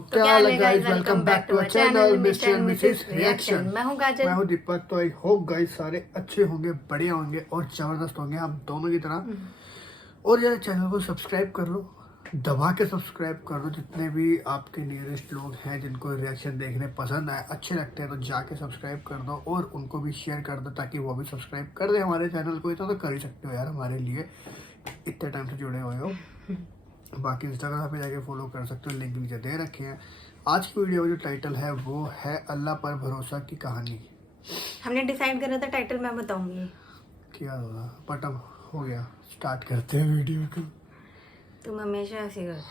तो क्या हाल है guys, welcome back to our channel mister and missus reaction. मैं हूँ काजल। मैं हूँ दीपक। तो आई होप गाइस सारे अच्छे होंगे, बढ़िया होंगे और जबरदस्त होंगे हम दोनों की तरह। और यार चैनल को सब्सक्राइब कर लो, दबा के सब्सक्राइब कर लो। जितने भी आपके नियरेस्ट लोग हैं जिनको रिएक्शन देखने पसंद आए, अच्छे लगते हैं, तो जाके सब्सक्राइब कर दो और उनको भी शेयर कर दो ताकि वो भी सब्सक्राइब कर दे हमारे चैनल को। इतना तो कर ही सकते हो यार हमारे लिए, इतने टाइम से जुड़े हुए हो। बाकी इंस्टाग्राम पे जाके फॉलो कर सकते हो, लिंक नीचे दे रखे हैं। आज की वीडियो का जो टाइटल है वो है अल्लाह पर भरोसा की कहानी। हमने डिसाइड करा था टाइटल मैं बताऊंगी। क्या होगा बट अब हो गया, स्टार्ट करते हैं वीडियो को। तुम हमेशा ऐसे करते।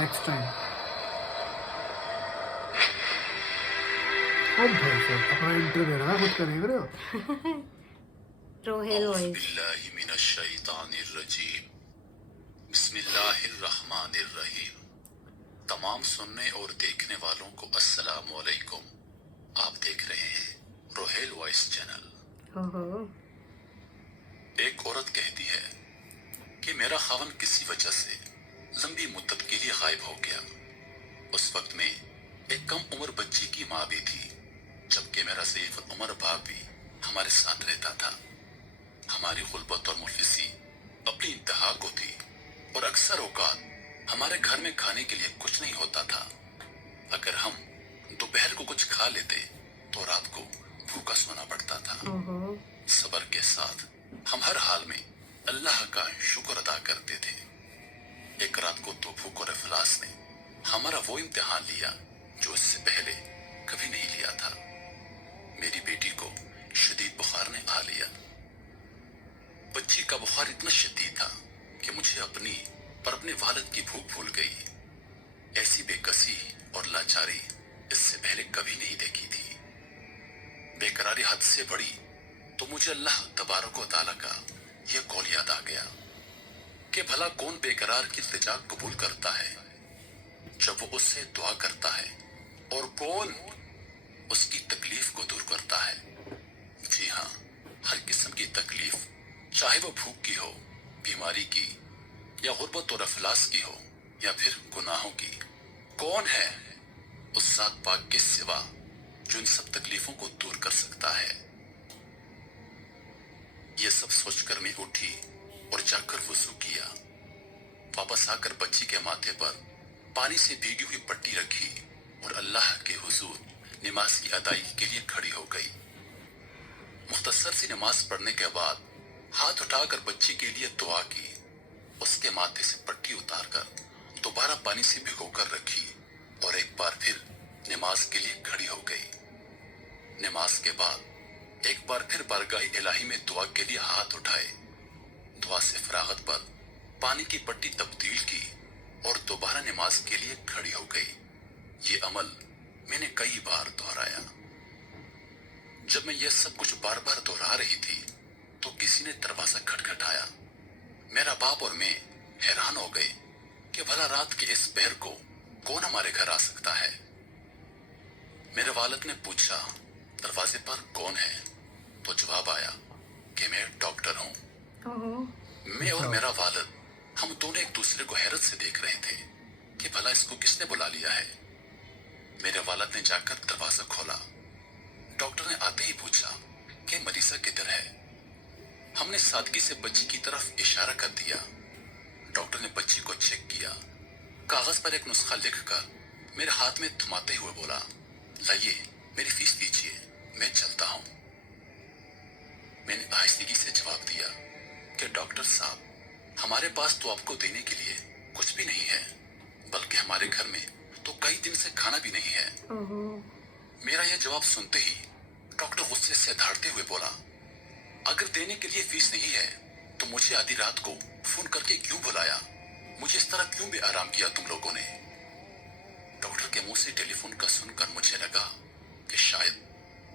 नेक्स्ट टाइम अब भाई साहब अपना इंट्रो दे रहा है, खुद कर रहे हो। रोहेल वॉइस। बिस्मिल्लाहिर्रहमानिर्रहीम। तमाम सुनने और देखने वालों को अस्सलाम वालेकुम। आप देख रहे हैं रोहेल वॉइस चैनल। ओहो। एक औरत कहती है कि मेरा खावन किसी वजह से लंबी मुद्दत के लिए गायब हो गया। उस वक्त में एक कम उम्र बच्ची की माँ भी थी, जबकि मेरा ज़ईफ़ उम्र बाप भी हमारे साथ रहता था। हमारी गुर्बत और मुफलिसी अपनी इंतहा को थी और अक्सर औकात हमारे घर में खाने के लिए कुछ नहीं होता था। अगर हम दोपहर को कुछ खा लेते तो रात को भूखा सोना पड़ता था। सब्र के साथ हम हर हाल में अल्लाह का शुक्र अदा करते थे। एक रात को तो भूख और इफलास ने हमारा वो इम्तिहान लिया जो इससे पहले कभी नहीं लिया था। मेरी बेटी को शदीद बुखार ने आ लिया। बच्ची का बुखार इतना शदीद था कि मुझे अपनी और अपने वालिद की भूख भूल गई। ऐसी बेकसी और लाचारी इससे पहले कभी नहीं देखी थी। बेकरारी हद से बढ़ी तो मुझे अल्लाह तबारक व तआला का यह कौल याद आ गया कि भला कौन बेकरार की इल्तिजा कबूल करता है जब वो उससे दुआ करता है, और कौन उसकी तकलीफ को दूर करता है। जी हाँ, हर किस्म की तकलीफ, चाहे वो भूख की हो, बीमारी की, या गुर्बत और अफलास की हो, या फिर गुनाहों की, कौन है उस ज़ात पाक के सिवा जो इन सब तकलीफों को दूर कर सकता है। ये सब सोचकर मैं उठी और जाकर वुज़ू किया। वापस आकर बच्ची के माथे पर पानी से भीगी हुई पट्टी रखी और अल्लाह के हुजूर नमाज की अदायगी के लिए खड़ी हो गई। मुख्तसर सी नमाज पढ़ने के बाद हाथ उठाकर बच्ची के लिए दुआ की। उसके माथे से पट्टी उतारकर दोबारा पानी से भिगोकर रखी और एक बार फिर नमाज के लिए खड़ी हो गई। नमाज के बाद एक बार फिर बारगाह इलाही में दुआ के लिए हाथ उठाए। दुआ से फरागत पर पानी की पट्टी तब्दील की और दोबारा नमाज के लिए खड़ी हो गई। ये अमल मैंने कई बार दोहराया। जब मैं ये सब कुछ बार बार दोहरा रही थी तो किसी ने दरवाजा खटखटाया। मेरा बाप और मैं हैरान हो गए कि भला रात के इस पहर को कौन हमारे घर आ सकता है। मेरे वालिद ने पूछा, दरवाजे पर कौन है? तो जवाब आया कि मैं डॉक्टर हूँ। मैं और मेरा वालिद हम दोनों एक दूसरे को हैरत से देख रहे थे कि भला इसको किसने बुला लिया है। मेरे वालिद ने जाकर दरवाजा खोला। डॉक्टर ने आते ही पूछा कि मरीजा किधर है। हमने सादगी से बच्ची की तरफ इशारा कर दिया। डॉक्टर ने बच्ची को चेक किया। कागज पर एक नुस्खा लिखकर मेरे हाथ में थमाते हुए बोला, लाइए मेरी फीस दीजिए, मैं चलता हूँ। मैंने आहिस्तगी से जवाब दिया कि डॉक्टर साहब, हमारे पास तो आपको देने के लिए कुछ भी नहीं है, बल्कि हमारे घर में तो कई दिन से खाना भी नहीं है। मेरा यह जवाब सुनते ही डॉक्टर गुस्से से दहाड़ते हुए बोला, अगर देने के लिए फीस नहीं है तो मुझे आधी रात को फोन करके क्यों बुलाया? मुझे इस तरह क्यों बेआराम किया तुम लोगों ने? डॉक्टर के मुंह से टेलीफोन का सुनकर मुझे लगा कि शायद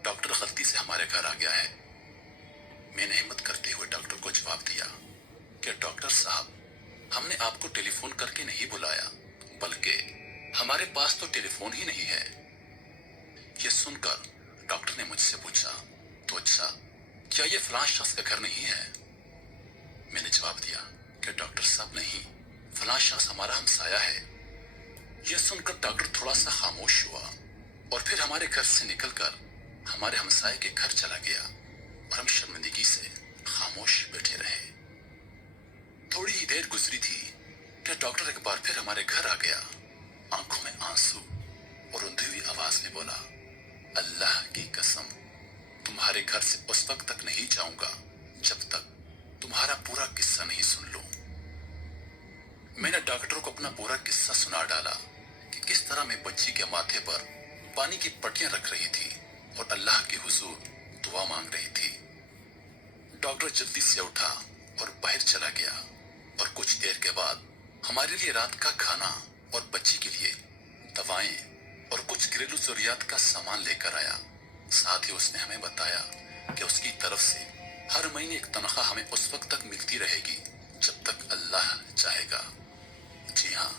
डॉक्टर गलती से हमारे घर आ गया है। मैंने हिम्मत करते हुए डॉक्टर को जवाब दिया कि डॉक्टर साहब, हमने आपको टेलीफोन करके नहीं बुलाया, बल्कि हमारे पास तो टेलीफोन ही नहीं है। यह सुनकर डॉक्टर ने मुझसे पूछा, तो अच्छा, क्या ये फलां शख्स का घर नहीं है? मैंने जवाब दिया कि डॉक्टर साहब नहीं, फलां शख्स हमारा हमसाया है। यह सुनकर डॉक्टर थोड़ा सा खामोश हुआ और फिर हमारे घर से निकलकर हमारे हमसाये के घर चला गया और हम शर्मिंदगी से खामोश बैठे रहे। थोड़ी ही देर गुजरी थी कि डॉक्टर एक बार फिर हमारे घर आ गया, आंखों में आंसू और रुंधी हुई आवाज में बोला, अल्लाह की कसम, तुम्हारे घर से उस वक्त तक नहीं जाऊंगा जब तक तुम्हारा पूरा किस्सा नहीं सुन लूं। मैंने डॉक्टर को अपना पूरा किस्सा सुना डाला कि किस तरह मैं बच्ची के माथे पर पानी की पट्टियां रख रही थी और अल्लाह के हुजूर दुआ मांग रही थी। डॉक्टर जल्दी से उठा और बाहर चला गया और कुछ देर के बाद हमारे लिए रात का खाना और बच्ची के लिए दवाएं और कुछ घरेलू जरूरियात का सामान लेकर आया। साथ ही उसने हमें बताया कि उसकी तरफ से हर महीने एक तनख्वाह हमें उस वक्त तक मिलती रहेगी जब तक अल्लाह चाहेगा। जी हाँ,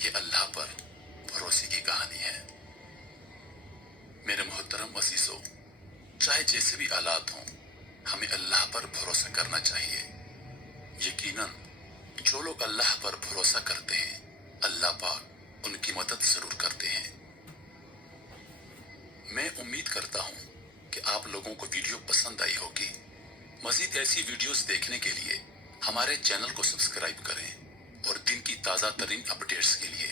ये अल्लाह पर भरोसे की कहानी है। मेरे मोहतरम अज़ीज़ों, चाहे जैसे भी हालात हों, हमें अल्लाह पर भरोसा करना चाहिए। यकीनन जो लोग अल्लाह पर भरोसा करते हैं, अल्लाह पाक उनकी मदद जरूर करते हैं। मैं उम्मीद करता हूँ कि आप लोगों को वीडियो पसंद आई होगी। मजीद ऐसी वीडियोस देखने के लिए हमारे चैनल को सब्सक्राइब करें और दिन की ताज़ा तरीन अपडेट्स के लिए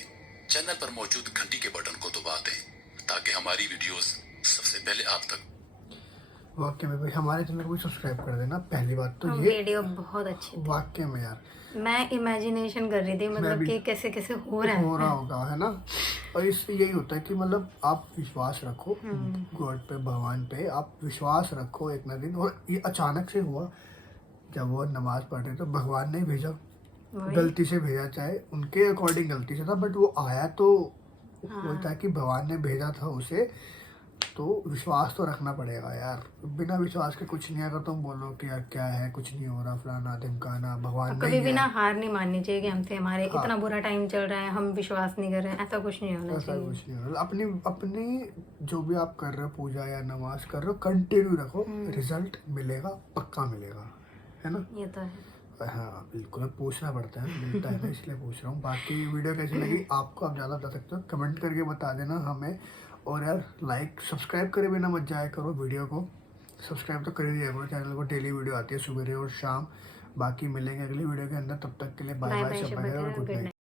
चैनल पर मौजूद घंटी के बटन को दबा दें ताकि हमारी वीडियोस सबसे पहले आप तक। वाकई में भाई हमारे चैनल को भी सब्सक्राइब कर देना। पहली बात तो ये वीडियो बहुत अच्छी थी। वाकई में यार मैं इमेजिनेशन कर रही थी, मतलब भी कि कैसे कैसे हो रहा है। होगा, है ना। और इससे यही होता है कि मतलब आप विश्वास रखो गॉड पे, भगवान पे आप विश्वास रखो एक ना दिन। और ये अचानक से हुआ, जब वो नमाज पढ़ रहे तो भगवान ने भेजा, गलती से भेजा, चाहे उनके अकॉर्डिंग गलती से था, बट वो आया तो होता है कि भगवान ने भेजा था उसे। तो विश्वास तो रखना पड़ेगा यार, बिना विश्वास के कुछ नहीं। अगर तुम बोलो कि यार क्या है, कुछ नहीं हो रहा, फलाना ढिमकाना, भगवान कभी नहीं भी है, ना हार नहीं माननी चाहिए कि हमसे हमारे इतना बुरा टाइम चल रहा है, हम विश्वास नहीं कर रहे हैं, ऐसा कुछ नहीं होना ऐसा चाहिए। कुछ नहीं हो रहा। अपनी अपनी जो भी आप कर रहे हो, पूजा या नमाज कर रहे हो, कंटिन्यू रखो, रिजल्ट मिलेगा, पक्का मिलेगा, है ना। ये तो है। हाँ बिल्कुल, अब पूछना पड़ता है, मिलता है ना, इसलिए पूछ रहा हूँ। बाकी वीडियो कैसी लगी आपको, आप ज़्यादा बता सकते हो, कमेंट करके बता देना हमें। और यार लाइक सब्सक्राइब करे बिना मत जाया करो, वीडियो को सब्सक्राइब तो कर ही दिया करो। चैनल को डेली वीडियो आती है सुबह और शाम। बाकी मिलेंगे अगली वीडियो के अंदर, तब तक के लिए बाय बाय, सब और गुड नाइट।